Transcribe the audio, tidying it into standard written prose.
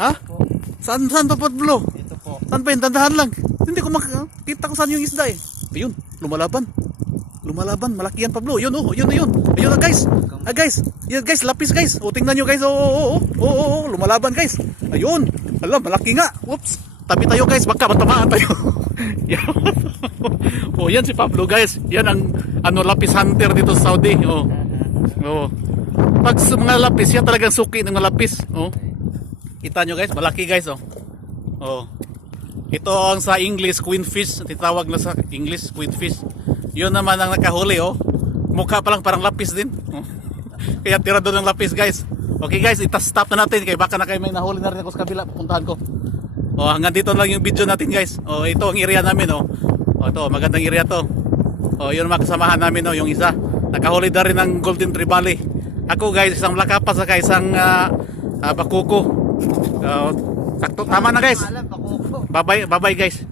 Ha? Saan pa Pablo? Ito po. Saan pa yun? Dandahan lang. Hindi ko makita kung saan yung isda eh. Ayun, lumalaban. Lumalaban, malaki yan Pablo. Yun oh, yun. Ayun na guys. Guys. Yan guys, lapis guys. O tingnan nyo guys. Oo, lumalaban guys. Ayun. Alam, malaki nga. Whoops. Tabi tayo guys, baka matamaan tayo. Oh, yan si Pablo guys. Yan ang lapis hunter dito sa Saudi. Oh. Oh. Pag mga lapis, yan talagang suki ng mga lapis. Oh. Kita nyo guys, malaki guys oh. Oh. Ito ang sa English queenfish, titawag na sa English queenfish. Yun naman ang nakahuli oh. Mukha pa lang parang lapis din. Oh. Kaya tira doon ng lapis guys. Okay guys, stop na natin kaya baka na kayo may nahuli na rin ako sa kabila, pupuntahan ko. Oh, hanggang dito lang yung video natin guys. Oh, ito ang area namin oh. Oh, ito magandang area to. Oh, yun ang makasamahan namin oh, yung isa. Nakahuli na rin ng Golden Trevally. Ako guys, isang lakapas saka isang bakuko. Sakto tama na guys. Bye bye guys.